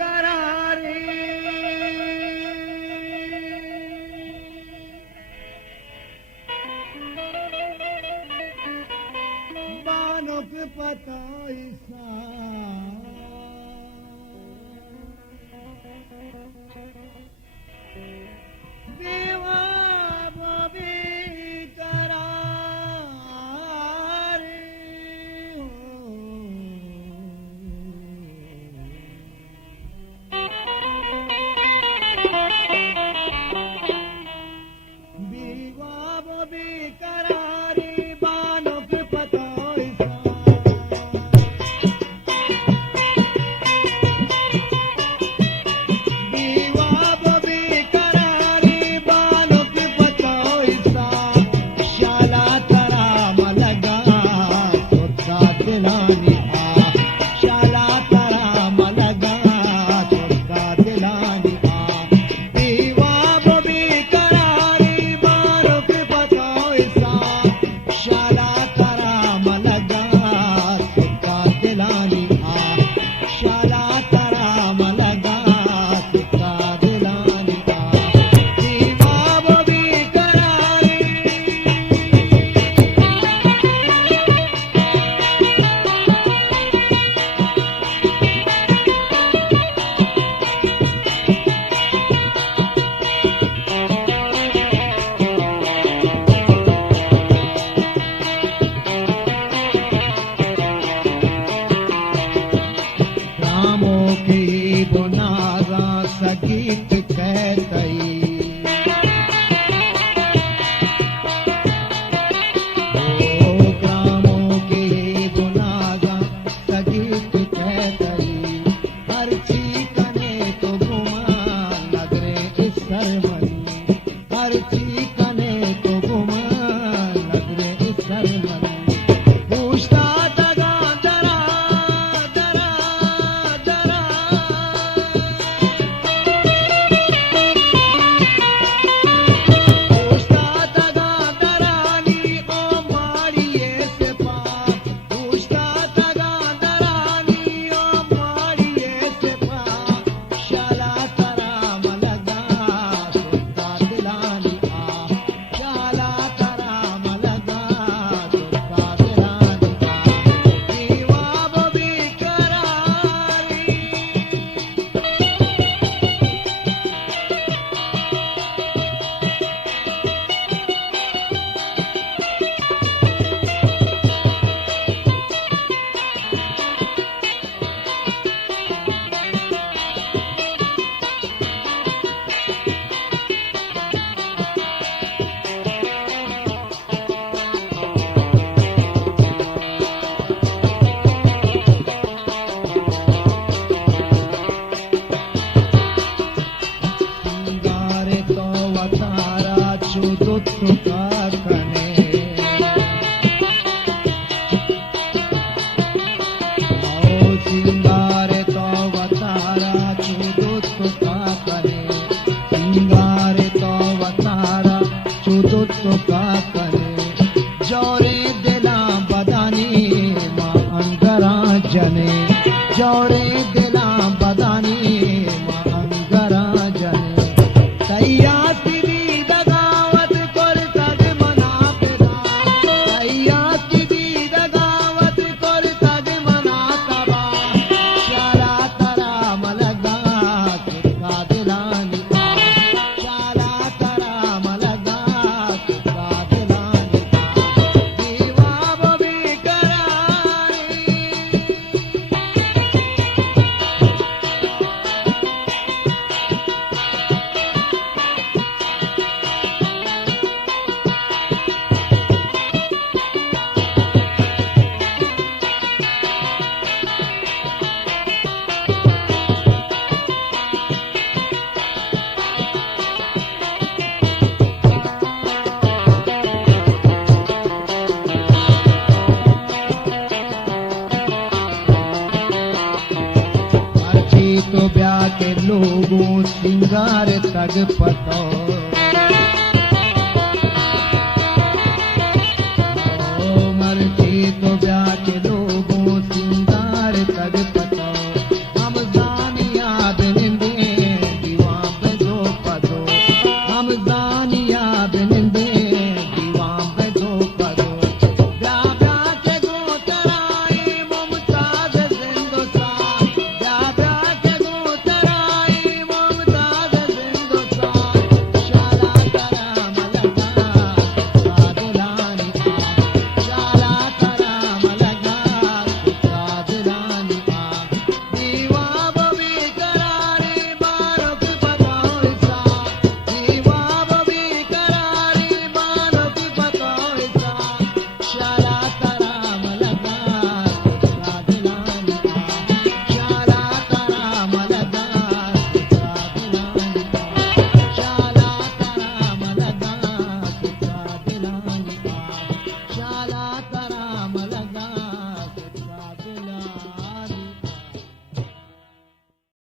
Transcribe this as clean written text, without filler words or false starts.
करारी बानों के पता देवा बबी करारी बीवा बबी करारी बानों के पता गीत कहतई ओ ग्रामों के बुनागा सगीत कहतई हर चीकने तो घुमा नगरे इस सरमनी हर चीकने तो घुमा नगरे इस सरमनी पूछता जोरे दिला बदानी मां अंगरा जने जोरे दिला बदानी मां अंगरा जने तैया सीधी दगावत कर तग मना पेदा तैया सीधी दगावत कर तग मना तबा शाला तरा मलगा का दिलानी शाला तरा मलगा का दिलानी दीवा बबी करारी तो ब्याह के लोगों सिंगार तग पतो